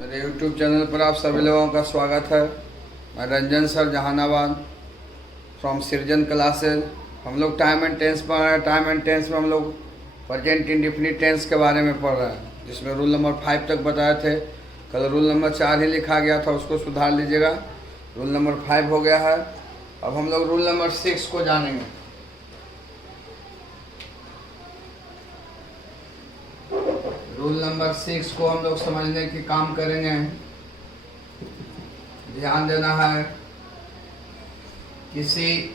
मेरे YouTube channel पर आप सभी लोगों का स्वागत है। मैं रंजन सर जहानाबाद फ्रॉम सृजन क्लासेज। हम लोग टाइम एंड टेंस पढ़ रहे हैं। टाइम एंड टेंस में हम लोग प्रेजेंट इंडेफिनिट टेंस के बारे में पढ़ रहे हैं, जिसमें रूल नंबर 5 तक बताए थे। कल रूल नंबर 4 ही लिखा गया था, उसको सुधार लीजिएगा। रूल नंबर 5 हो गया है। अब हम लोग रूल नंबर 6 को जानेंगे। रूल नंबर 6 को हम लोग समझने की काम करेंगे। ध्यान देना है, किसी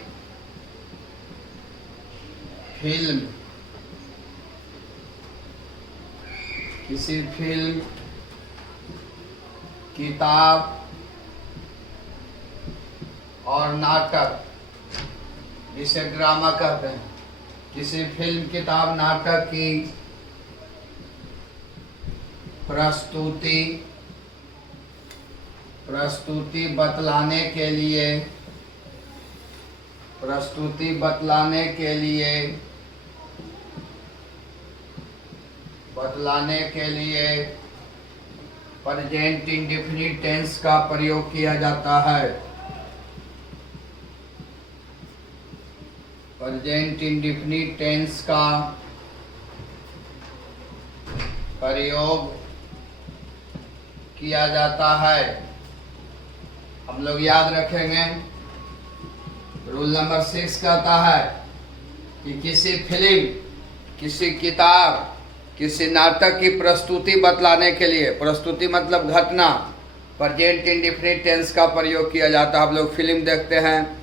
फिल्म, किताब और नाटक, जिसे ड्रामा कहते हैं, किसी फिल्म, किताब, नाटक की प्रस्तुति बतलाने के लिए प्रेजेंट इंडेफिनिट टेंस का प्रयोग किया जाता है। प्रेजेंट इंडेफिनिट टेंस का प्रयोग किया जाता है। हम लोग याद रखेंगे, रूल नंबर 6 कहता है कि किसी फिल्म, किसी किताब, किसी नाटक की प्रस्तुति बतलाने के लिए, प्रस्तुति मतलब घटना, प्रेजेंट इंडेफिनिट टेंस का प्रयोग किया जाता है। हम लोग फिल्म देखते हैं,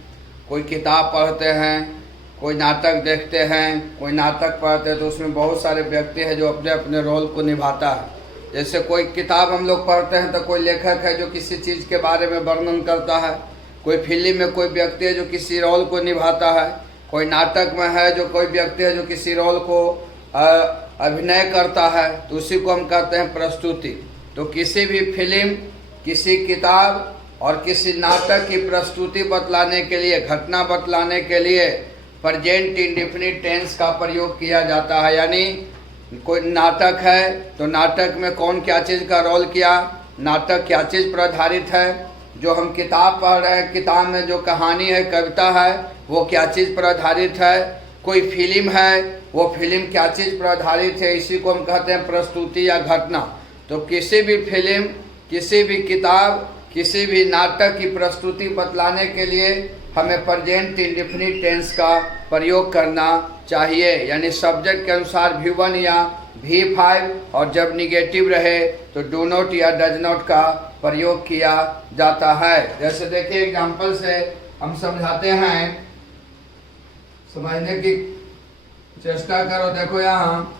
कोई किताब पढ़ते हैं, कोई नाटक देखते हैं, कोई नाटक पढ़ते हैं, तो उसमें बहुत सारे व्यक्ति हैं जो अपने अपने रोल को निभाता है। जैसे कोई किताब हम लोग पढ़ते हैं तो कोई लेखक है जो किसी चीज़ के बारे में वर्णन करता है। कोई फिल्म में कोई व्यक्ति है जो किसी रोल को निभाता है। कोई नाटक में है जो कोई व्यक्ति है जो किसी रोल को अभिनय करता है, तो उसी को हम कहते हैं प्रस्तुति। तो किसी भी फिल्म, किसी किताब और किसी नाटक की प्रस्तुति बतलाने के लिए, घटना बतलाने के लिए प्रेजेंट इंडेफिनिट टेंस का प्रयोग किया जाता है। यानी कोई नाटक है तो नाटक में कौन क्या चीज़ का रोल किया, नाटक क्या चीज़ पर आधारित है। जो हम किताब पढ़ रहे हैं, किताब में जो कहानी है, कविता है, वो क्या चीज़ पर आधारित है। कोई फिल्म है, वो फिल्म क्या चीज़ पर आधारित है, इसी को हम कहते हैं प्रस्तुति या घटना। तो किसी भी फिल्म, किसी भी किताब, किसी भी नाटक की प्रस्तुति बतलाने के लिए हमें प्रेजेंट इंडेफिनिट टेंस का प्रयोग करना चाहिए। यानी सब्जेक्ट के अनुसार V1 या V5, और जब निगेटिव रहे तो डू नॉट या डज नॉट का प्रयोग किया जाता है। जैसे देखिए, एग्जाम्पल से हम समझाते हैं, समझने की चेष्टा करो। देखो यहाँ,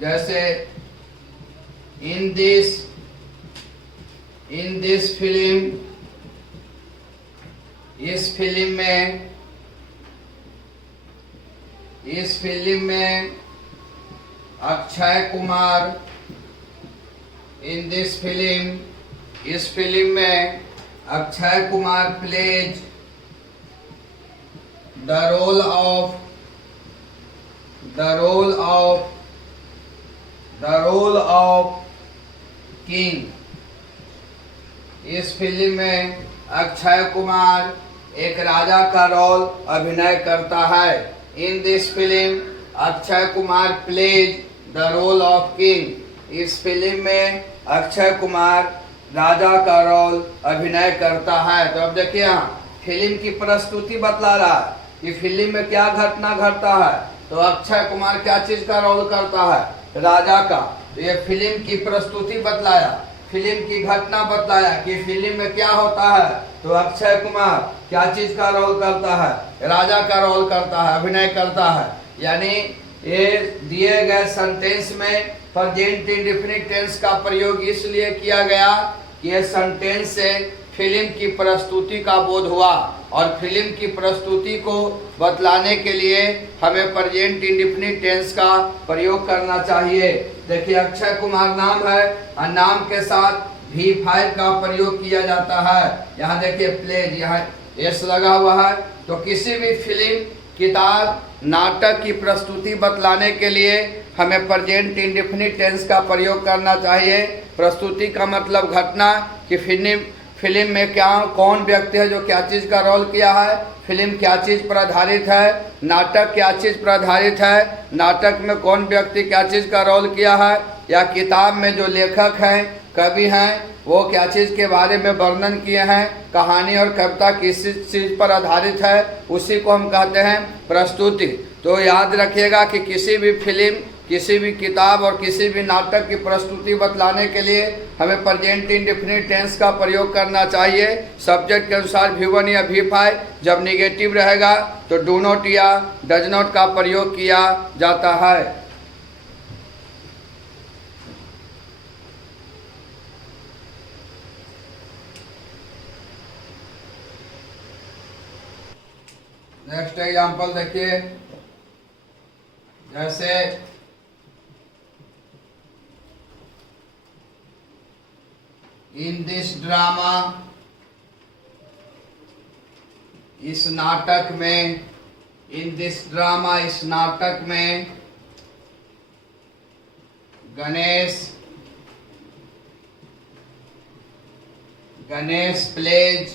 जैसे इन दिस फिल्म, इस फिल्म में अक्षय कुमार, इस फिल्म में Akshay Kumar plays the role of king. इस फिल्म में अक्षय कुमार एक राजा का रोल अभिनय करता है। In this film Akshay Kumar plays the role of king. इस फिल्म में अक्षय कुमार राजा का रोल अभिनय करता है। तो अब देखिए, यहाँ फिल्म की प्रस्तुति बतला रहा है कि फिल्म में क्या घटना घटता है। तो अक्षय कुमार क्या चीज का रोल करता है, राजा का। तो ये फिल्म की प्रस्तुति बतलाया, फिल्म की घटना बतलाया कि फिल्म में क्या होता है। तो अक्षय कुमार क्या चीज का रोल करता है, राजा का रोल करता है, अभिनय करता है। यानी ये दिए गए सेंटेंस में प्रेजेंट इंडेफिनिट टेंस का प्रयोग इसलिए किया गया कि ये सेंटेंस से फिल्म की प्रस्तुति का बोध हुआ, और फिल्म की प्रस्तुति को बतलाने के लिए हमें प्रेजेंट इंडेफिनिट टेंस का प्रयोग करना चाहिए। देखिए, अक्षय कुमार नाम है और नाम के साथ V5 का प्रयोग किया जाता है। यहाँ देखिए, प्लेज, यहाँ एस लगा हुआ है। तो किसी भी फिल्म, किताब, नाटक की प्रस्तुति बतलाने के लिए हमें प्रेजेंट इंडेफिनिट टेंस का प्रयोग करना चाहिए। प्रस्तुति का मतलब घटना, कि फिल्म में क्या कौन व्यक्ति है जो क्या चीज़ का रोल किया है, फिल्म क्या चीज़ पर आधारित है, नाटक क्या चीज़ पर आधारित है, नाटक में कौन व्यक्ति क्या चीज़ का रोल किया है, या किताब में जो लेखक हैं, कवि हैं, वो क्या चीज़ के बारे में वर्णन किए हैं, कहानी और कविता किस चीज़ पर आधारित है, उसी को हम कहते हैं प्रस्तुति। तो याद रखिएगा कि किसी भी फिल्म, किसी भी किताब और किसी भी नाटक की प्रस्तुति बतलाने के लिए हमें प्रेजेंट इंडेफिनिट टेंस का प्रयोग करना चाहिए। सब्जेक्ट के अनुसार V1 या V5, जब निगेटिव रहेगा तो डू नॉट या डज नॉट का प्रयोग किया जाता है। नेक्स्ट एग्जाम्पल देखिए, जैसे इन दिस ड्रामा, इस नाटक में, इन दिस ड्रामा, इस नाटक में Ganesh plays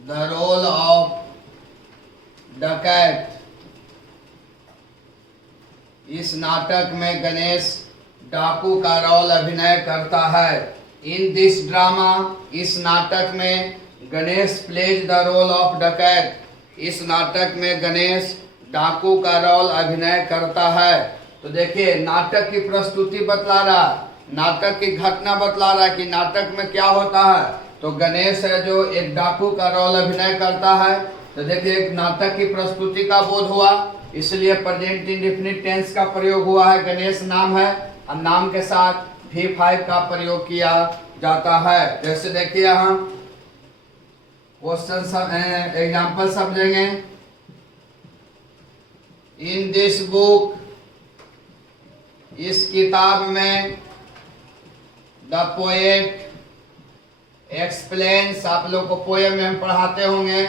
the role of डकैत। इस नाटक में गणेश डाकू का रोल अभिनय करता है। इन दिस ड्रामा, इस नाटक में Ganesh plays the role of डकैत। इस नाटक में गणेश डाकू का रोल अभिनय करता है। तो देखिए, नाटक की प्रस्तुति बतला रहा, नाटक की घटना बतला रहा है कि नाटक में क्या होता है। तो गणेश है जो एक डाकू का रोल अभिनय करता है। तो देखिए, एक नाटक की प्रस्तुति का बोध हुआ, इसलिए प्रेजेंट इंडेफिनिट टेंस का प्रयोग हुआ है। गणेश नाम है और नाम के साथ V5 का प्रयोग किया जाता है। जैसे देखिए, हम क्वेश्चन एग्जाम्पल समझेंगे। इन दिस बुक, इस किताब में, द पोएट एक्सप्लेन्स, आप लोग को पोएम में हम पढ़ाते होंगे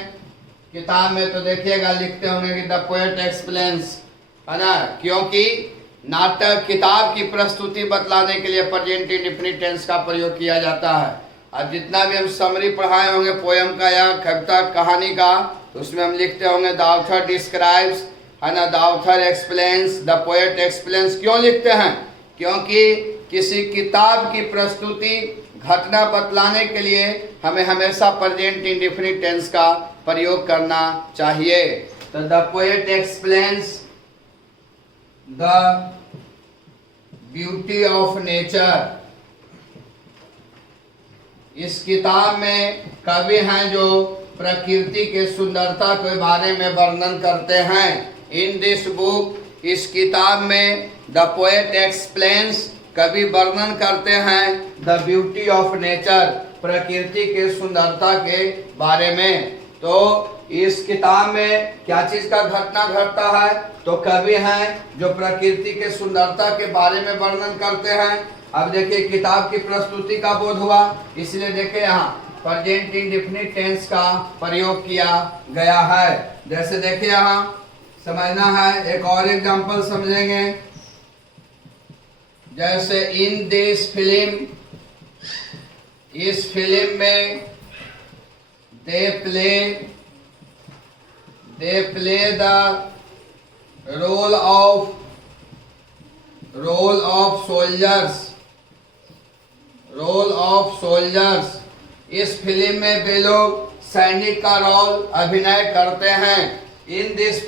किताब में, तो देखिएगा लिखते होंगे कि द पोएट एक्सप्लेन्स, है ना, क्योंकि नाटक किताब की प्रस्तुति बतलाने के लिए प्रेजेंट इंडेफिनिट टेंस का प्रयोग किया जाता है। और जितना भी हम समरी पढ़ाए होंगे पोएम का या कविता कहानी का, तो उसमें हम लिखते होंगे द ऑथर डिस्क्राइब्स, है ना, the author explains, the poet explains. क्यों लिखते हैं? क्योंकि किसी किताब की प्रस्तुति घटना बतलाने के लिए हमें हमेशा प्रेजेंट इंडेफिनिट टेंस का प्रयोग करना चाहिए। तो the poet explains the beauty of nature. इस किताब में कवि हैं जो प्रकृति के सुंदरता के बारे में वर्णन करते हैं। इन दिस बुक, इस किताब में, द पोएट एक्सप्लेन्स, कवि वर्णन करते हैं द ब्यूटी ऑफ नेचर, प्रकृति के सुंदरता के बारे में। तो इस किताब में क्या चीज का घटना घटता है? तो कवि हैं जो प्रकृति के सुंदरता के बारे में वर्णन करते हैं। अब देखिए, किताब की प्रस्तुति का बोध हुआ, इसलिए देखिए यहाँ प्रेजेंट इंडेफिनिट टेंस का प्रयोग किया गया है। जैसे देखिए, यहाँ समझना है, एक और एग्जांपल समझेंगे। जैसे इन दिस फिल्म, इस फिल्म में they play the role of soldiers. इस फिल्म में वे लोग सैनिक का रोल अभिनय करते हैं। इन दिस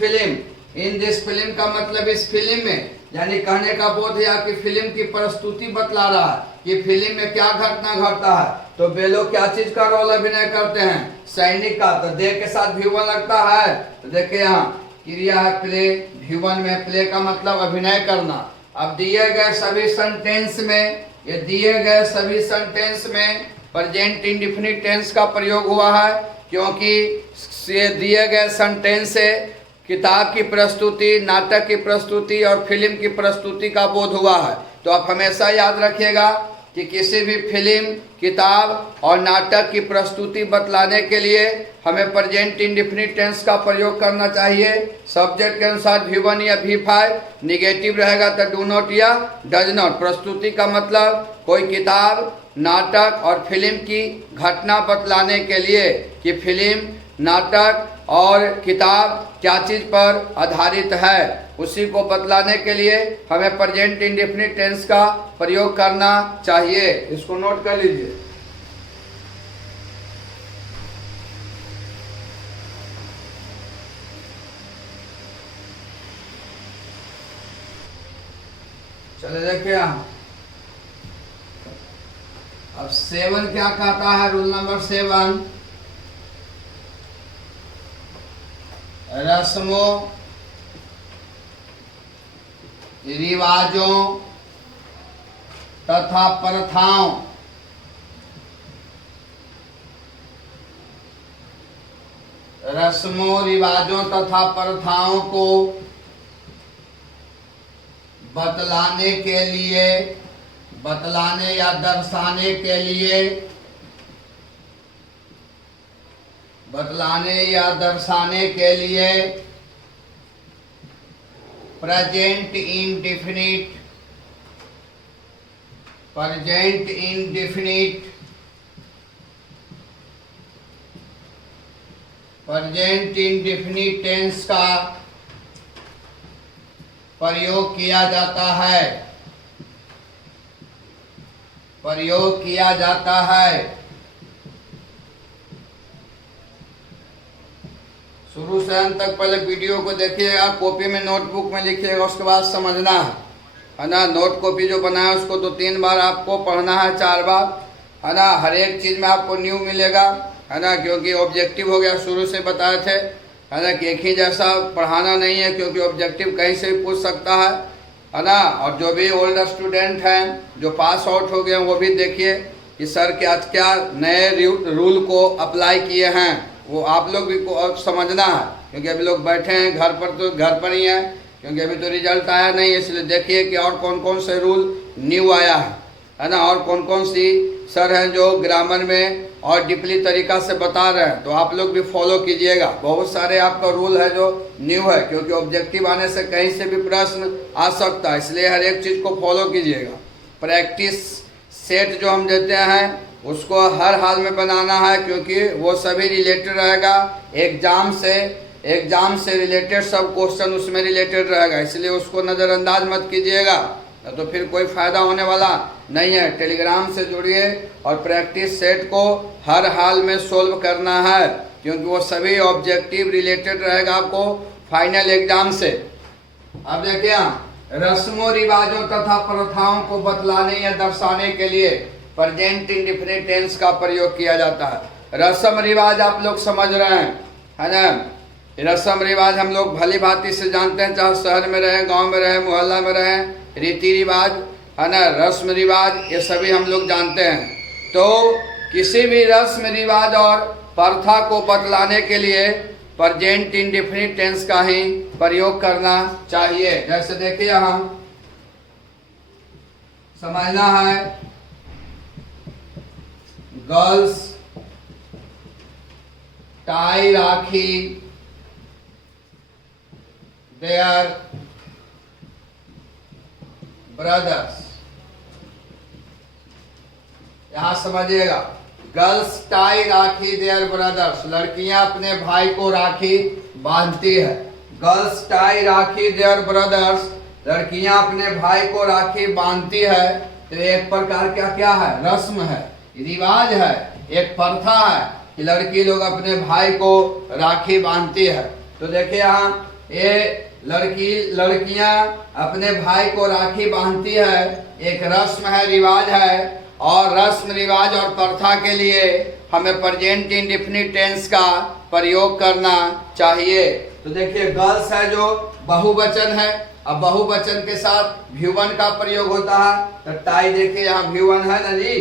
फिल्म का मतलब इस फिल्म में, यानी कहने का बोध है कि फिल्म की प्रस्तुति बतला रहा है कि फिल्म में क्या घटना घटता है। तो वे लोग क्या चीज का रोल अभिनय करते हैं? सैनिक का। तो दे के साथ V1 लगता है। तो देखिए, यहाँ क्रिया है प्ले, V1 में प्ले का मतलब अभिनय करना। अब दिए गए सभी सेंटेंस में प्रेजेंट इंडेफिनिट टेंस का प्रयोग हुआ है, क्योंकि ये दिए गए सेंटेंस से किताब की प्रस्तुति, नाटक की प्रस्तुति और फिल्म की प्रस्तुति का बोध हुआ है। तो आप हमेशा याद रखिएगा कि किसी भी फिल्म, किताब और नाटक की प्रस्तुति बतलाने के लिए हमें प्रेजेंट इंडेफिनिट टेंस का प्रयोग करना चाहिए। सब्जेक्ट के अनुसार V1 या V5, निगेटिव रहेगा तो डू नॉट या डज नॉट। प्रस्तुति का मतलब कोई किताब, नाटक और फिल्म की घटना बतलाने के लिए कि फिल्म, नाटक और किताब क्या चीज़ पर आधारित है, उसी को बतलाने के लिए हमें प्रेजेंट इंडेफिनिट टेंस का प्रयोग करना चाहिए। इसको नोट कर लीजिए। चले देखिए अब 7 क्या कहता है, रूल नंबर 7, रस्मों, रिवाजों तथा प्रथाओं रस्मों, रिवाजों तथा प्रथाओं को बतलाने के लिए, बतलाने या दर्शाने के लिए, बतलाने या दर्शाने के लिए present indefinite, present indefinite, present indefinite tense का प्रयोग किया जाता है, प्रयोग किया जाता है। शुरू से अंत तक पहले वीडियो को देखिएगा, कॉपी में नोटबुक में लिखिएगा, उसके बाद समझना है ना। नोट कॉपी जो बनाया उसको 2-3 बार आपको पढ़ना है, 4 बार, है ना। हर एक चीज़ में आपको न्यू मिलेगा, है ना, क्योंकि ऑब्जेक्टिव हो गया, शुरू से बताए थे, है ना, कि एक ही जैसा पढ़ाना नहीं है, क्योंकि ऑब्जेक्टिव कहीं से भी पूछ सकता है ना। और जो भी ओल्ड स्टूडेंट हैं, जो पास आउट हो गए हैं, वो भी देखिए कि सर के आज क्या नए रूल को अप्लाई किए हैं, वो आप लोग भी को समझना है, क्योंकि अभी लोग बैठे हैं घर पर, तो घर पर ही हैं, क्योंकि अभी तो रिजल्ट आया नहीं, इसलिए देखिए कि और कौन कौन से रूल न्यू आया है ना, और कौन कौन सी सर हैं जो ग्रामर में और डीपली तरीका से बता रहे हैं, तो आप लोग भी फॉलो कीजिएगा। बहुत सारे आपका रूल है जो न्यू है, क्योंकि ऑब्जेक्टिव आने से कहीं से भी प्रश्न आ सकता है, इसलिए हर एक चीज़ को फॉलो कीजिएगा। प्रैक्टिस सेट जो हम देते हैं उसको हर हाल में बनाना है, क्योंकि वो सभी रिलेटेड रहेगा एग्जाम से रिलेटेड सब क्वेश्चन उसमें रिलेटेड रहेगा, इसलिए उसको नज़रअंदाज मत कीजिएगा, तो फिर कोई फ़ायदा होने वाला नहीं है। टेलीग्राम से जुड़िए और प्रैक्टिस सेट को हर हाल में सोल्व करना है, क्योंकि वो सभी ऑब्जेक्टिव रिलेटेड रहेगा आपको फाइनल एग्जाम से। अब देखिए, रस्मों, रिवाजों तथा प्रथाओं को बतलाने या दर्शाने के लिए प्रेजेंट इंडेफिनिट टेंस का प्रयोग किया जाता है। रस्म रिवाज आप लोग समझ रहे हैं, है ना। रस्म रिवाज हम लोग भली भांति से जानते हैं, चाहे शहर में रहें, गांव में रहें, मोहल्ला में रहें, रीति रिवाज, है ना, रस्म रिवाज, ये सभी हम लोग जानते हैं। तो किसी भी रस्म रिवाज और प्रथा को बतलाने के लिए प्रेजेंट इंडेफिनिट टेंस का ही प्रयोग करना चाहिए। जैसे देखिए, हम समझना है, girls tie rakhi their brothers. यहां समझिएगा, girls tie rakhi their brothers, लड़कियां अपने भाई को राखी बांधती है। Girls tie rakhi their brothers, लड़कियां अपने भाई को राखी बांधती है। तो एक प्रकार क्या क्या है, रस्म है, रिवाज है, एक प्रथा है कि लड़की लोग अपने भाई को राखी बांधती है। तो देखिए यहाँ ये लड़कियां अपने भाई को राखी बांधती है, एक रस्म है, रिवाज है, और रस्म, रिवाज और प्रथा के लिए हमें प्रेजेंट इंडेफिनिट टेंस का प्रयोग करना चाहिए। तो देखिए, गर्ल्स है जो बहुवचन है, अब बहुवचन के साथ V1 का प्रयोग होता है। तो टाई देखिए यहाँ V1 है ना जी।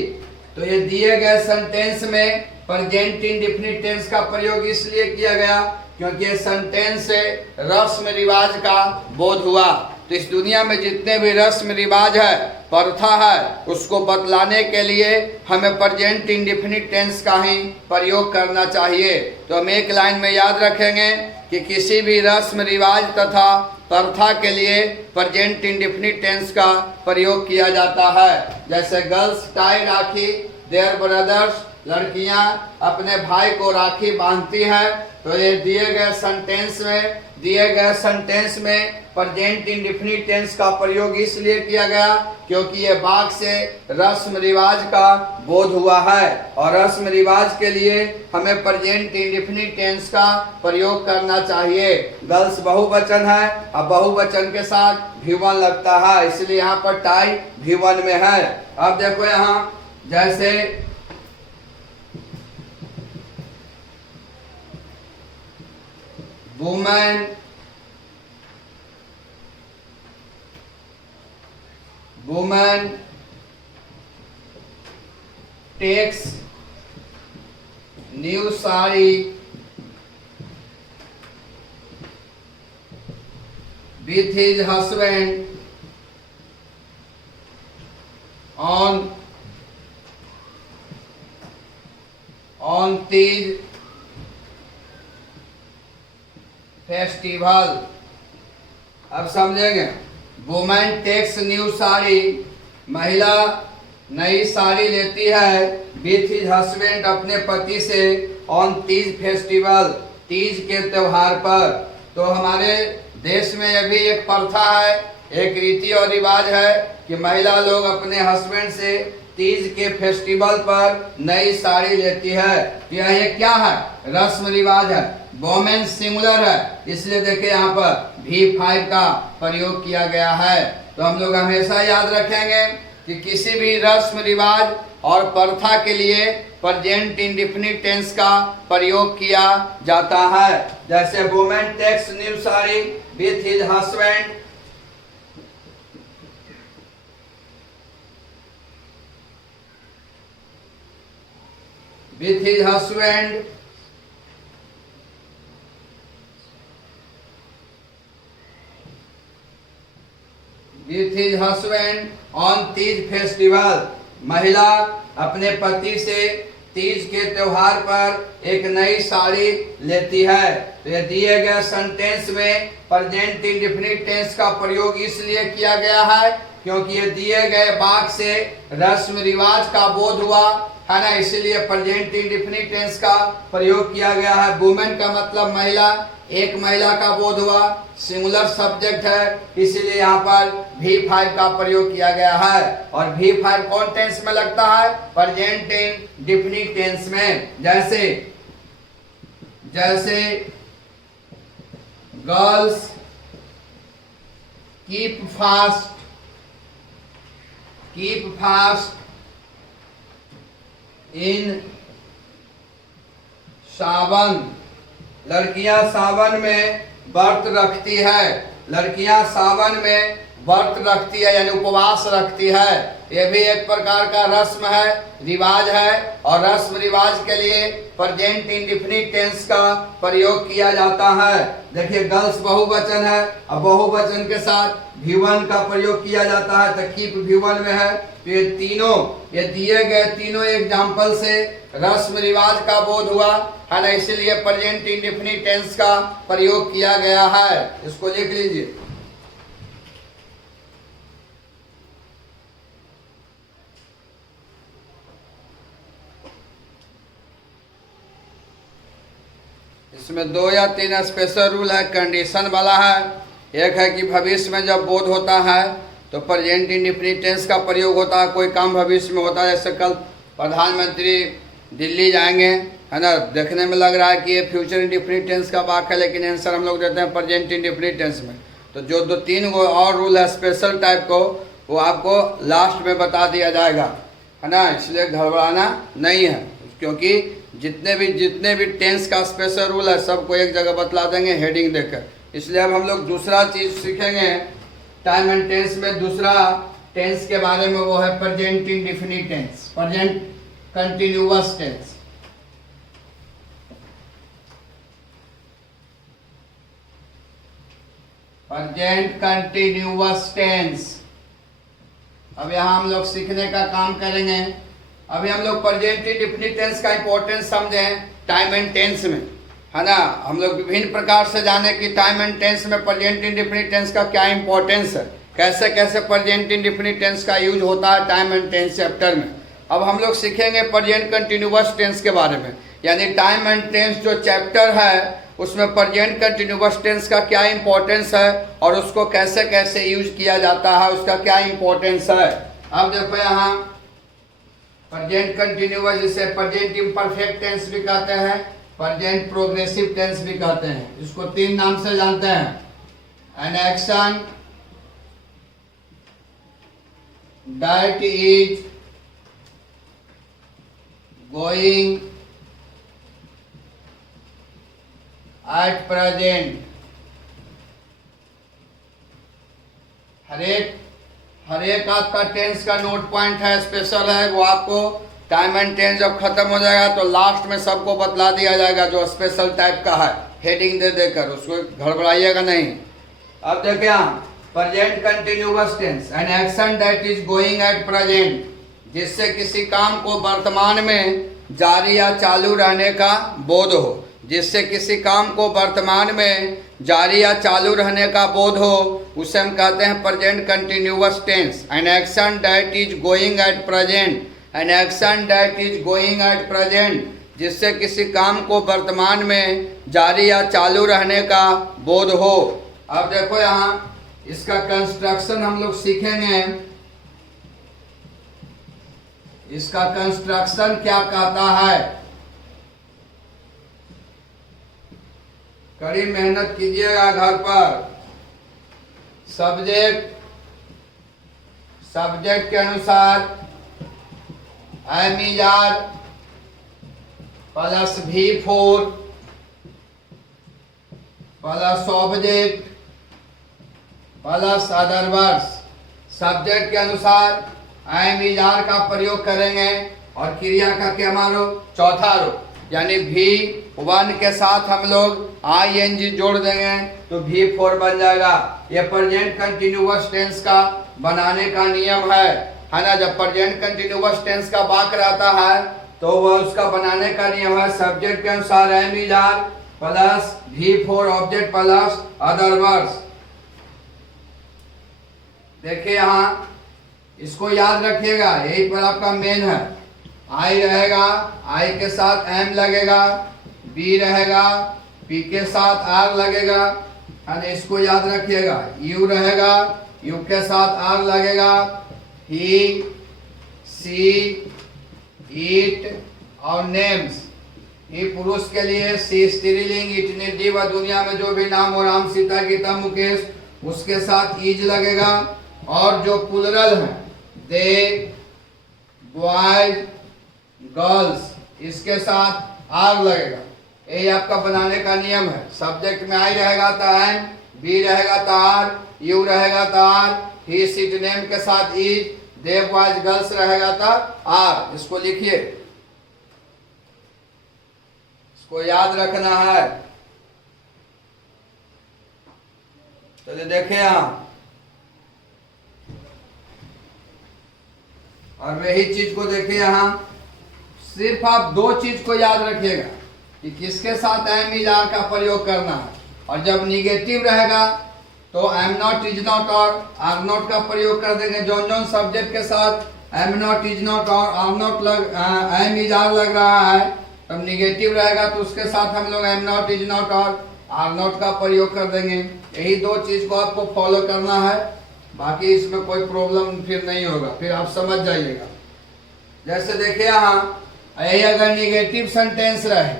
तो ये दिए गए सेंटेंस में प्रेजेंट इंडेफिनिट टेंस का प्रयोग इसलिए किया गया क्योंकि ये सेंटेंस से रस्म रिवाज का बोध हुआ। तो इस दुनिया में जितने भी रस्म रिवाज है प्रथा है, उसको बतलाने के लिए हमें प्रेजेंट इंडेफिनिट टेंस का ही प्रयोग करना चाहिए। तो हम एक लाइन में याद रखेंगे कि किसी भी रस्म रिवाज तथा प्रथा के लिए प्रेजेंट इंडेफिनिट टेंस का प्रयोग किया जाता है। जैसे girls tie rakhi their brothers, लड़कियां अपने भाई को राखी बांधती हैं। तो ये दिए गए सेंटेंस में प्रेजेंट इंडेफिनिट टेंस का प्रयोग इसलिए किया गया क्योंकि ये वाक्य से रस्म रिवाज का बोध हुआ है, और रस्म रिवाज के लिए हमें प्रेजेंट इंडेफिनिट टेंस का प्रयोग करना चाहिए। गर्ल्स बहुवचन है, अब बहुवचन के साथ V1 लगता है, इसलिए यहाँ पर टाई V1 में है। अब देखो यहाँ जैसे woman takes new sari with his husband on Tej festival. अब समझेंगे, वुमेन टेक्स न्यू साड़ी, महिला नई साड़ी लेती है, विथ हिज हस्बैंड अपने पति से, ऑन तीज फेस्टिवल तीज के त्योहार पर। तो हमारे देश में यह भी एक प्रथा है, एक रीति और रिवाज है कि महिला लोग अपने हस्बैंड से तीज के फेस्टिवल पर नई साड़ी लेती है। ये क्या है? रस्म रिवाज है। वोमेन सिंगुलर है, इसलिए देखिए यहाँ पर V5 का प्रयोग किया गया है। तो हम लोग हमेशा याद रखेंगे कि किसी भी रस्म रिवाज और प्रथा के लिए प्रेजेंट इंडेफिनिट टेंस का प्रयोग किया जाता है। जैसे women takes new sari with his husband, with his husband on Teej festival, महिला अपने पति से तीज के त्योहार पर एक नई साड़ी लेती है। तो ये दिए गए सेंटेंस में प्रेजेंट इंडेफिनिट टेंस का प्रयोग इसलिए किया गया है क्योंकि ये दिए गए वाक्य से रस्म रिवाज का बोध हुआ है ना, इसलिए प्रेजेंट इंडेफिनिट टेंस का प्रयोग किया गया है। वुमेन का मतलब महिला, एक महिला का बोध हुआ, सिंगुलर सब्जेक्ट है, इसलिए यहाँ पर V5 का प्रयोग किया गया है। और V5 कौन टेंस में लगता है? प्रेजेंट इंडेफिनिट टेंस में। जैसे गर्ल्स कीप फास्ट इन सावन, लड़कियां सावन में व्रत रखती है, लड़कियां सावन में व्रत रखती है यानी उपवास रखती है। ये भी एक प्रकार का रस्म है, रिवाज है, और रस्म रिवाज के लिए प्रेजेंट इंडेफिनिट टेंस का प्रयोग किया जाता है। देखिए गर्ल्स बहुवचन है, अब बहुवचन के साथ V1 का प्रयोग किया जाता है, तो कीप V1 में है। तो ये दिए गए तीनों एग्जाम्पल से रस्म रिवाज का बोध हुआ है ना, इसलिए प्रेजेंट इंडेफिनिट टेंस का प्रयोग किया गया है। इसको लिख लीजिए। इसमें 2 या 3 स्पेशल रूल है, कंडीशन वाला है। एक है कि भविष्य में जब बोध होता है तो प्रेजेंट इंडेफिनिट टेंस का प्रयोग होता है, कोई काम भविष्य में होता है। जैसे कल प्रधानमंत्री दिल्ली जाएंगे, है ना, देखने में लग रहा है कि ये फ्यूचर इंडेफिनिट टेंस का वाक्य है, लेकिन आंसर हम लोग देते हैं प्रेजेंट इंडेफिनिट टेंस में। तो जो 2-3 और रूल है स्पेशल टाइप को, वो आपको लास्ट में बता दिया जाएगा, है ना, इसलिए घबराना नहीं है, क्योंकि जितने भी टेंस का स्पेशल रूल है सबको एक जगह बतला देंगे हेडिंग देकर। इसलिए अब हम लोग दूसरा चीज सीखेंगे टाइम एंड टेंस में। दूसरा टेंस के बारे में वो है present indefinite tense, present continuous tense. Present continuous tense अब यहाँ हम लोग सीखने का काम करेंगे। अभी हम लोग प्रेजेंट इंडेफिनिट टेंस का इंपॉर्टेंस समझें टाइम एंड टेंस में, है ना। हम लोग विभिन्न प्रकार से जाने कि टाइम एंड टेंस में प्रेजेंट इंडेफिनिट टेंस का क्या इंपॉर्टेंस है, कैसे कैसे प्रेजेंट इंडेफिनिट टेंस का यूज होता है टाइम एंड टेंस चैप्टर में। अब हम लोग सीखेंगे प्रेजेंट कंटिन्यूअस टेंस के बारे में, यानी टाइम एंड टेंस जो चैप्टर है उसमें प्रेजेंट कंटिन्यूअस टेंस का क्या इंपॉर्टेंस है और उसको कैसे कैसे यूज किया जाता है, उसका क्या इंपॉर्टेंस है। अब देखो यहाँ प्रेजेंट कंटिन्यूअस, जिसे प्रेजेंट इम्परफेक्ट टेंस भी कहते हैं, प्रेजेंट प्रोग्रेसिव टेंस भी कहते हैं। इसको 3 नाम से जानते हैं। An action that is going at present. हर एक आपका टेंस का नोट पॉइंट है, स्पेशल है, वो आपको टाइम एंड टेंस जब खत्म हो जाएगा तो लास्ट में सबको बतला दिया जाएगा जो स्पेशल टाइप का है, हेडिंग दे देकर, उसको गड़बड़ाइएगा नहीं। अब देखिए present continuous tense, an action that is going at present, जिससे किसी काम को वर्तमान में जारी या चालू रहने का बोध हो, जिससे किसी काम को वर्तमान में जारी या चालू रहने का बोध हो, उसे हम कहते हैं present continuous tense. An action that is going at present, an action that is going at present, जिससे किसी काम को वर्तमान में जारी या चालू रहने का बोध हो। अब देखो यहाँ इसका कंस्ट्रक्शन हम लोग सीखेंगे, इसका कंस्ट्रक्शन क्या कहता है। कड़ी मेहनत कीजिएगा घर पर। सब्जेक्ट के अनुसार am is are plus V4 plus object plus other words. Subject के अनुसार एम इज आर का प्रयोग करेंगे और क्रिया का क्या मारो, चौथा रूप, यानी V1 के साथ हम लोग ING जोड़ देंगे तो V4 बन जाएगा। ये प्रेजेंट कंटिन्यूअस टेंस का बनाने का नियम है ना। जब प्रेजेंट कंटिन्यूअस टेंस का वाक्य रहता है तो वह उसका बनाने का नियम है सब्जेक्ट के अनुसार am is are plus V4 object plus other words. देखिए यहाँ इसको याद रखिएगा, यही पर आपका मेन है। आई रहेगा, आई के साथ एम लगेगा, बी रहेगा, पी के साथ आर लगेगा, है ना। इसको याद रखिएगा। यू रहेगा, यू के साथ आर लगेगा। ही, सी, इट और नेम्स। ही पुरुष के लिए, सी स्त्रीलिंग, इट निर्जीव, दुनिया में जो भी नाम हो, राम, सीता, गीता, मुकेश, उसके साथ इज लगेगा। और जो प्लुरल है, दे, बॉयज, गर्ल्स, इसके साथ आर लगेगा। ये आपका बनाने का नियम है। सब्जेक्ट में आई रहेगा तो एम, बी रहेगा तो आर, यू रहेगा तो आर, ही सीट नेम के साथ इज, दे बॉयज गर्ल्स रहेगा तो आर। इसको लिखिए, इसको याद रखना है। चलिए देखिए यहाँ, और वही चीज को देखिए यहाँ, सिर्फ आप 2 चीज को याद रखिएगा कि किसके साथ एम इज आर का प्रयोग करना है। और जब निगेटिव रहेगा तो एम नॉट, इज नॉट और आर नॉट का प्रयोग कर देंगे। जौन सब्जेक्ट के साथ एम नॉट, इज नॉट और are not am is are लग रहा है, तब निगेटिव रहेगा तो उसके साथ हम लोग एम नॉट, इज नॉट और आर नॉट का प्रयोग कर देंगे। यही 2 चीज को आपको फॉलो करना है, बाकी इसमें कोई प्रॉब्लम फिर नहीं होगा, फिर आप समझ जाइएगा। जैसे देखिए यहाँ, यही अगर निगेटिव सेंटेंस रहे,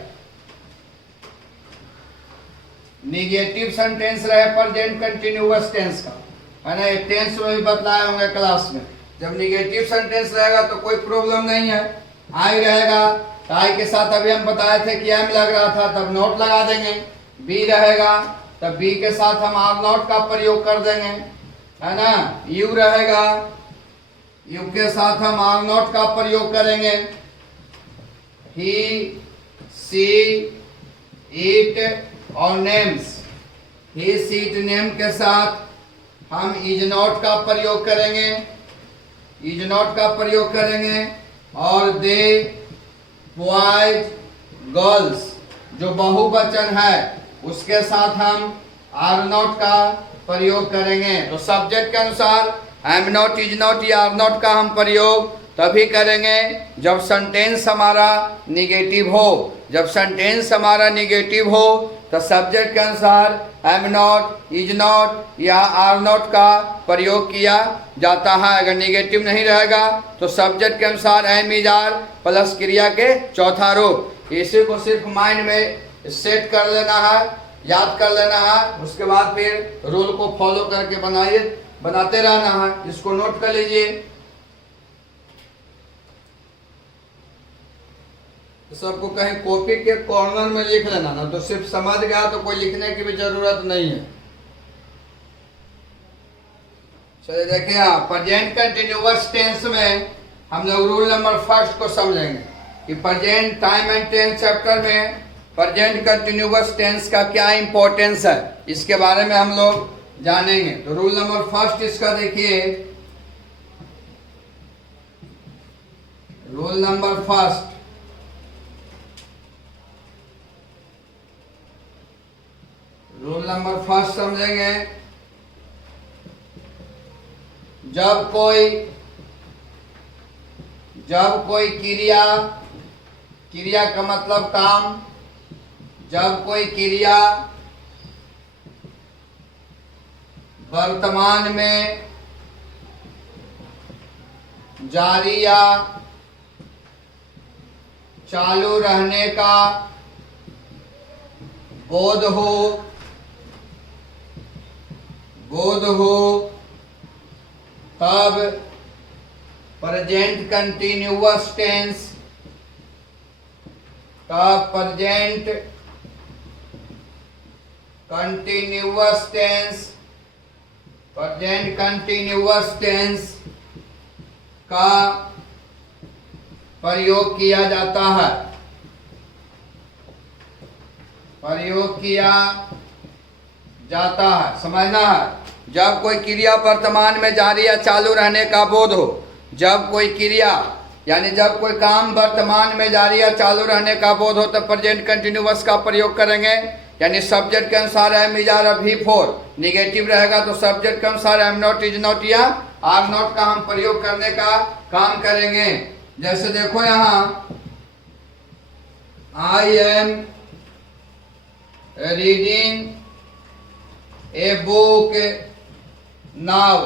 निगेटिव सेंटेंस रहे प्रेजेंट कंटिन्यूअस टेंस का, है ना। टेंस में भी बतलाए होंगे क्लास में। जब निगेटिव सेंटेंस रहेगा तो कोई प्रॉब्लम नहीं है। आई रहेगा तो आई के साथ अभी हम बताए थे कि एम लग रहा था, तब नॉट लगा देंगे। बी रहेगा तब बी के साथ हम आर नॉट का प्रयोग कर देंगे, है ना। यू रहेगा, यू के साथ हम आर नॉट का प्रयोग करेंगे। ही, सी, इट और names, he, she, it, name के साथ हम इज नॉट का प्रयोग करेंगे। इज नॉट का प्रयोग करेंगे, और दे, बॉयज, गर्ल्स जो बहुवचन है उसके साथ हम आर नॉट का प्रयोग करेंगे। तो सब्जेक्ट के अनुसार एम नॉट, इज नॉट या आर नॉट का हम प्रयोग तभी करेंगे जब सेंटेंस हमारा निगेटिव हो। जब सेंटेंस हमारा निगेटिव हो तो सब्जेक्ट के अनुसार एम नॉट, इज नॉट या आर नॉट का प्रयोग किया जाता है। अगर निगेटिव नहीं रहेगा तो सब्जेक्ट के अनुसार एम, इज, आर प्लस क्रिया के चौथा रूप। इसी को सिर्फ माइंड में सेट कर लेना है, याद कर लेना है, उसके बाद फिर रूल को फॉलो करके बनाते रहना है। इसको नोट कर लीजिए। सबको कहीं कॉपी के कॉर्नर में लिख लेना ना, तो सिर्फ समझ गया तो कोई लिखने की भी जरूरत नहीं है। चलिए देखिए, यहाँ प्रेजेंट कंटिन्यूअस टेंस में हम लोग रूल नंबर फर्स्ट को समझेंगे कि present time and tense chapter में प्रेजेंट कंटिन्यूअस टेंस का क्या इंपॉर्टेंस है, इसके बारे में हम लोग जानेंगे। तो रूल नंबर फर्स्ट इसका देखिए, rule number first, rule number first समझेंगे। जब कोई क्रिया का मतलब काम, जब कोई क्रिया वर्तमान में जारी या चालू रहने का बोध हो तब प्रेजेंट कंटिन्यूअस टेंस, तब present continuous tense, present continuous tense का प्रयोग किया जाता है, प्रयोग किया जाता है। समझना है, जब कोई क्रिया वर्तमान में जारी या चालू रहने का बोध हो, जब कोई क्रिया यानी जब कोई काम वर्तमान में जारी या चालू रहने का बोध हो तब प्रेजेंट कंटिन्यूअस का प्रयोग करेंगे। यानी सब्जेक्ट के अनुसार am, is, are, V4 negative रहेगा तो सब्जेक्ट के अनुसार एम नॉट, इज नॉट या आर नॉट का हम प्रयोग करने का काम करेंगे। जैसे देखो यहाँ, I am reading a book now,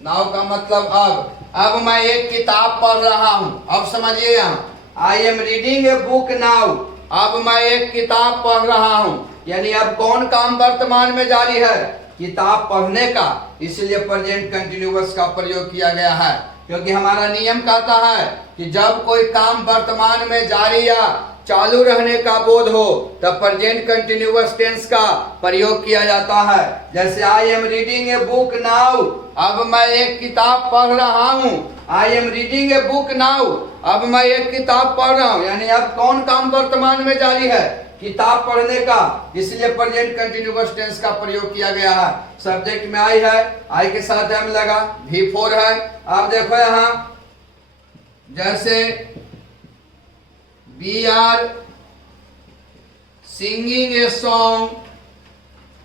now का मतलब अब मैं एक किताब पढ़ रहा हूं। अब समझिए यहाँ, I am reading a book now, अब मैं एक किताब पढ़ रहा हूं। यानी अब कौन काम वर्तमान में जारी है, किताब पढ़ने का, इसलिए प्रेजेंट कंटिन्यूअस का प्रयोग किया गया है। क्योंकि हमारा नियम कहता है कि जब कोई काम वर्तमान में जारी या चालू रहने का बोध हो तब प्रेजेंट कंटिन्यूअस टेंस का प्रयोग किया जाता है। जैसे I am reading a book now, अब मैं एक किताब पढ़ रहा हूँ। I am reading a book now, अब मैं एक किताब पढ़ रहा हूँ। यानी अब कौन काम वर्तमान में जारी है, किताब पढ़ने का, इसलिए प्रेजेंट कंटिन्यूअस टेंस का प्रयोग किया गया है। सब्जेक्ट में आई है, आई के साथ एम लगा, V4 है। अब देखो यहाँ, जैसे we are singing a song,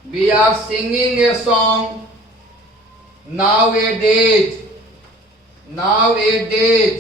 we are singing a song nowadays, nowadays,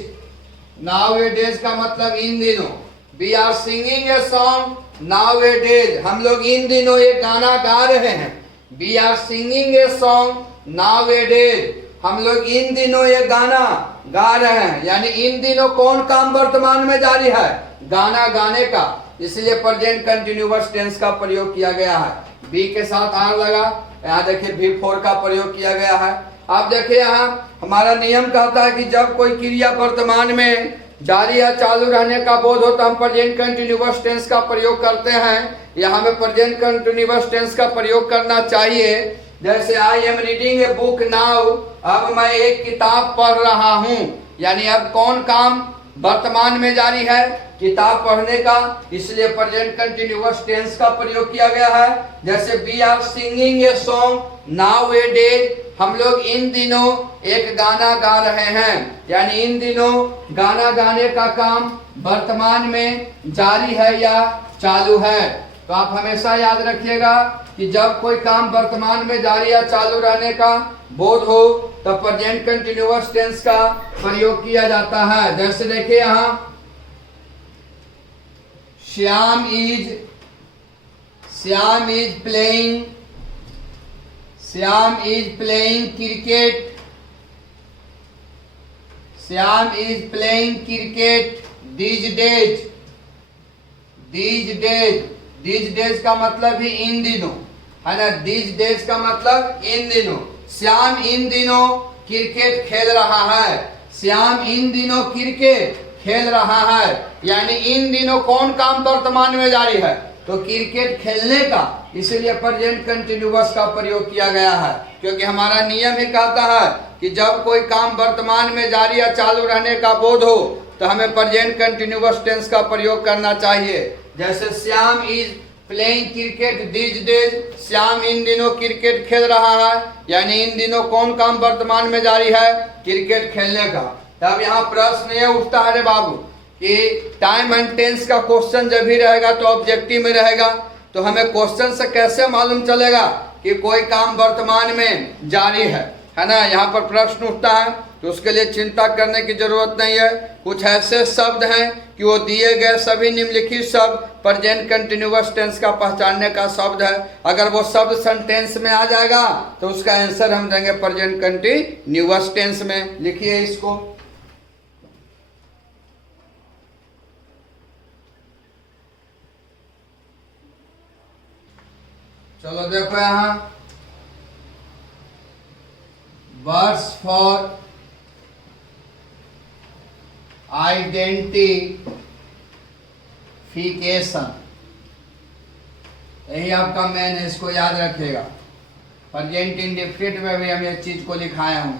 nowadays का मतलब इन दिनों। we are singing a song nowadays, हम लोग इन दिनों एक गाना गा रहे हैं। we are singing a song nowadays, हम लोग इन दिनों ये गाना गा रहे हैं। यानी इन दिनों कौन काम वर्तमान में जारी है, गाना गाने का, इसलिए प्रेजेंट कंटिन्यूअस टेंस का प्रयोग किया गया है। बी के साथ आर लगा, यहाँ देखिए V4 का प्रयोग किया गया है। अब देखिए यहाँ हमारा नियम कहता है कि जब कोई क्रिया वर्तमान में जारी या चालू रहने का बोध हो तो हम प्रेजेंट कंटिन्यूअस टेंस का प्रयोग करते हैं। यहाँ हमें प्रेजेंट कंटिन्यूअस टेंस का प्रयोग करना चाहिए। जैसे I am reading a book now, अब मैं एक किताब पढ़ रहा हूँ। यानी अब कौन काम वर्तमान में जारी है किताब पढ़ने का, इसलिए प्रेजेंट कंटिन्यूअस टेंस का प्रयोग किया गया है। जैसे we are singing a song nowadays, हम लोग इन दिनों एक गाना गा रहे हैं, यानी इन दिनों गाना गाने का काम वर्तमान में जारी है या चालू है। तो आप हमेशा याद रखिएगा कि जब कोई काम वर्तमान में जारी या चालू रहने का बोध हो तो प्रेजेंट कंटिन्यूअस टेंस का प्रयोग किया जाता है। जैसे देखिए यहाँ Shyam is playing cricket, Shyam is playing cricket these days का मतलब ही इन दिनों है ना, दीज डेज का मतलब इन दिनों। श्याम इन दिनों क्रिकेट खेल रहा है, श्याम इन दिनों क्रिकेट खेल रहा है, यानी इन दिनों कौन काम वर्तमान में जारी है, तो क्रिकेट खेलने का, इसीलिए प्रेजेंट कंटिन्यूअस का प्रयोग किया गया है। क्योंकि हमारा नियम ही कहता है कि जब कोई काम वर्तमान में जारी या चालू रहने का बोध हो तो हमें प्रेजेंट कंटिन्यूअस टेंस का प्रयोग करना चाहिए। जैसे Shyam is playing cricket these days, Shyam इन दिनों क्रिकेट खेल रहा है, यानी इन दिनों कौन काम वर्तमान में जारी है, क्रिकेट खेलने का। तब यहाँ प्रश्न ये उठता है रे बाबू कि टाइम एंड टेंस का क्वेश्चन जब भी रहेगा तो ऑब्जेक्टिव में रहेगा, तो हमें क्वेश्चन से कैसे मालूम चलेगा कि कोई काम वर्तमान में जारी है ना। यहाँ पर प्रश्न उठता है तो उसके लिए चिंता करने की जरूरत नहीं है। कुछ ऐसे शब्द हैं कि वो दिए गए सभी निम्नलिखित शब्द प्रेजेंट कंटिन्यूअस टेंस का पहचानने का शब्द है। अगर वो शब्द सेंटेंस में आ जाएगा तो उसका आंसर हम देंगे प्रेजेंट कंटिन्यूअस टेंस में। लिखिए इसको, चलो देखो यहाँ वर्ड्स फॉर आइडेंटिफिकेशन, यही आपका मेन है, इसको याद रखिएगा। प्रेजेंट इंडेफिनिट में भी हम एक चीज को लिखाए होंगे,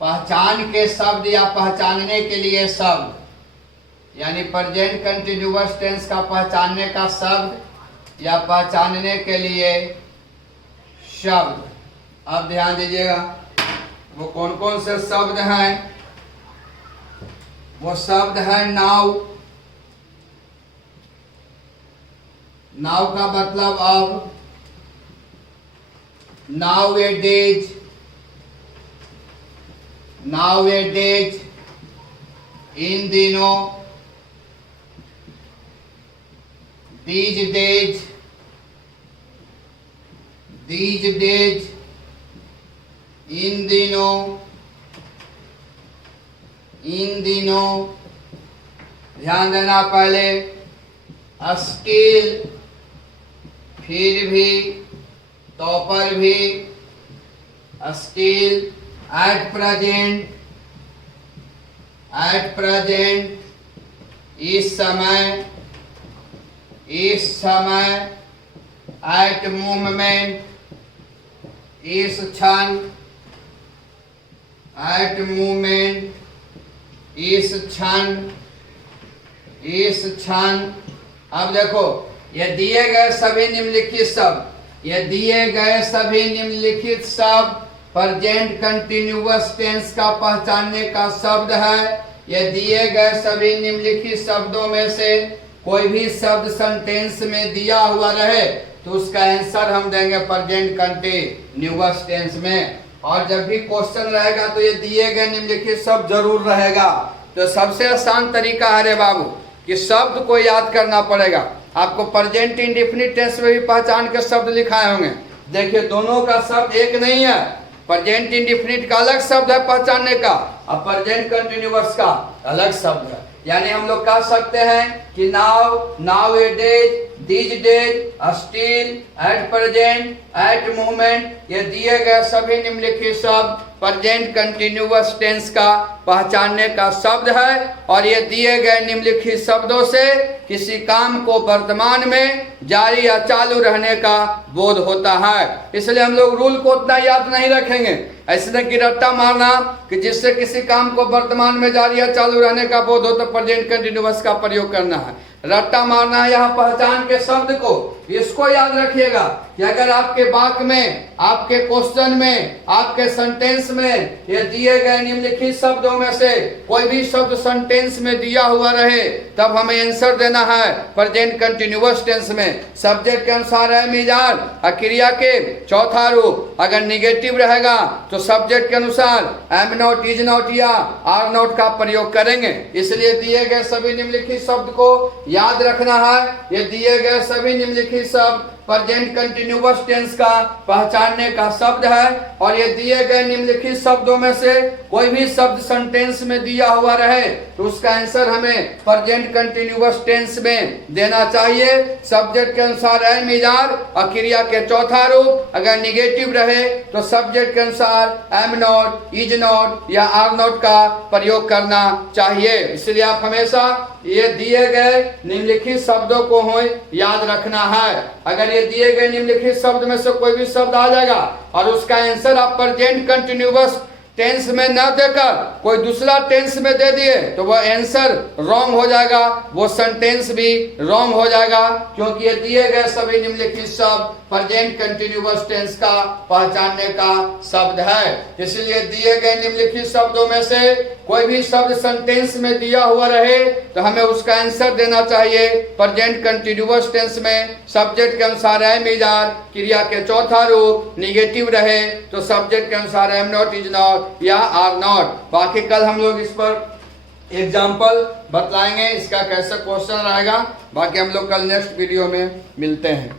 पहचान के शब्द या पहचानने के लिए शब्द, यानी प्रेजेंट कंटिन्यूअस टेंस का पहचानने का शब्द या पहचानने के लिए शब्द। अब ध्यान दीजिएगा वो कौन कौन से शब्द हैं। वो शब्द है नाउ, नाउ का मतलब अब, नाउ ए डेज, इन दिनों, दीज डेज, इन दिनों, ध्यान देना पहले, स्टिल फिर भी, तो पर भी, स्टिल, एट प्रेजेंट, इस समय, एट मूवमेंट, इस क्षण, एट मूवमेंट, इस क्षण। अब देखो ये दिए गए सभी निम्नलिखित शब्द प्रेजेंट कंटिन्यूअस टेंस का पहचानने का शब्द है। ये दिए गए सभी निम्नलिखित शब्दों में से कोई भी शब्द सेंटेंस में दिया हुआ रहे तो उसका आंसर हम देंगे प्रेजेंट कंटिन्यूअस टेंस में। और जब भी क्वेश्चन रहेगा तो ये दिए गए निम्नलिखित शब्द जरूर रहेगा। तो सबसे आसान तरीका है रे बाबू कि शब्द को याद करना पड़ेगा। आपको प्रेजेंट इंडेफिनिट टेंस में भी पहचान के शब्द लिखाए होंगे। देखिए दोनों का शब्द एक नहीं है, प्रेजेंट इंडेफिनिट का अलग शब्द है पहचानने का और प्रेजेंट कंटिन्यूअस का अलग शब्द है। यानी हम लोग कह सकते हैं कि nowadays, these days, still, at present, at movement, ये दिए गए सभी निम्नलिखित शब्द प्रेजेंट कंटिन्यूअस टेंस का पहचानने का शब्द है। और ये दिए गए निम्नलिखित शब्दों से किसी काम को वर्तमान में जारी या चालू रहने का बोध होता है। इसलिए हम लोग रूल को उतना याद नहीं रखेंगे, ऐसे कि रट्टा मारना कि जिससे किसी काम को वर्तमान में जारी या चालू रहने का बोध हो तो प्रेजेंट कंटिन्यूअस का प्रयोग करना है। रट्टा मारना है, यह पहचान के शब्द को, इसको याद रखिएगा कि अगर आपके वाक्य में, आपके क्वेश्चन में, आपके सेंटेंस में ये दिए गए निम्नलिखित शब्दों में से कोई भी शब्द सेंटेंस में दिया हुआ रहे तब हमें आंसर देना है प्रेजेंट कंटिन्यूअस टेंस में। सब्जेक्ट के अनुसार है मिजाज, क्रिया के चौथा रूप अगर निगेटिव रहेगा तो सब्जेक्ट के अनुसार एम नॉट, इज नॉट या आर नॉट का प्रयोग करेंगे। इसलिए दिए गए सभी निम्नलिखित शब्द को याद रखना है। ये दिए गए सभी निम्नलिखित शब्द प्रेजेंट कंटिन्यूअस टेंस का पहचानने का शब्द है और ये दिए गए निम्नलिखित शब्दों में से कोई भी शब्द सेंटेंस में दिया हुआ रहे तो उसका आंसर हमें प्रेजेंट कंटिन्यूअस टेंस में देना चाहिए। सब्जेक्ट के अनुसार है मिजाज और क्रिया के चौथा रूप अगर निगेटिव रहे तो सब्जेक्ट के अनुसार एम नॉट, इज नॉट या आर नॉट का प्रयोग करना चाहिए। इसलिए आप हमेशा ये दिए गए निम्नलिखित शब्दों को हो याद रखना है। अगर ये दिए गए निम्नलिखित शब्द में से कोई भी शब्द आ जाएगा और उसका आंसर आप प्रेजेंट कंटिन्यूअस टेंस में न देकर कोई दूसरा टेंस में दे दिए तो वह आंसर रॉन्ग हो जाएगा, वो सेंटेंस भी रॉन्ग हो जाएगा, क्योंकि ये दिए गए सभी निम्नलिखित शब्द प्रेजेंट कंटिन्यूअस टेंस का पहचानने का शब्द है। इसलिए दिए गए निम्नलिखित शब्दों में से कोई भी शब्द सेंटेंस में दिया हुआ रहे तो हमें उसका आंसर देना चाहिए प्रेजेंट कंटिन्यूअस टेंस में। सब्जेक्ट के अनुसार है मिजाज, क्रिया के चौथा रूप निगेटिव रहे तो सब्जेक्ट के अनुसार एम नॉट, इज नॉट या आर नॉट। बाकी कल हम लोग इस पर एग्जाम्पल बतलाएंगे इसका कैसे क्वेश्चन रहेगा। बाकी हम लोग कल नेक्स्ट वीडियो में मिलते हैं।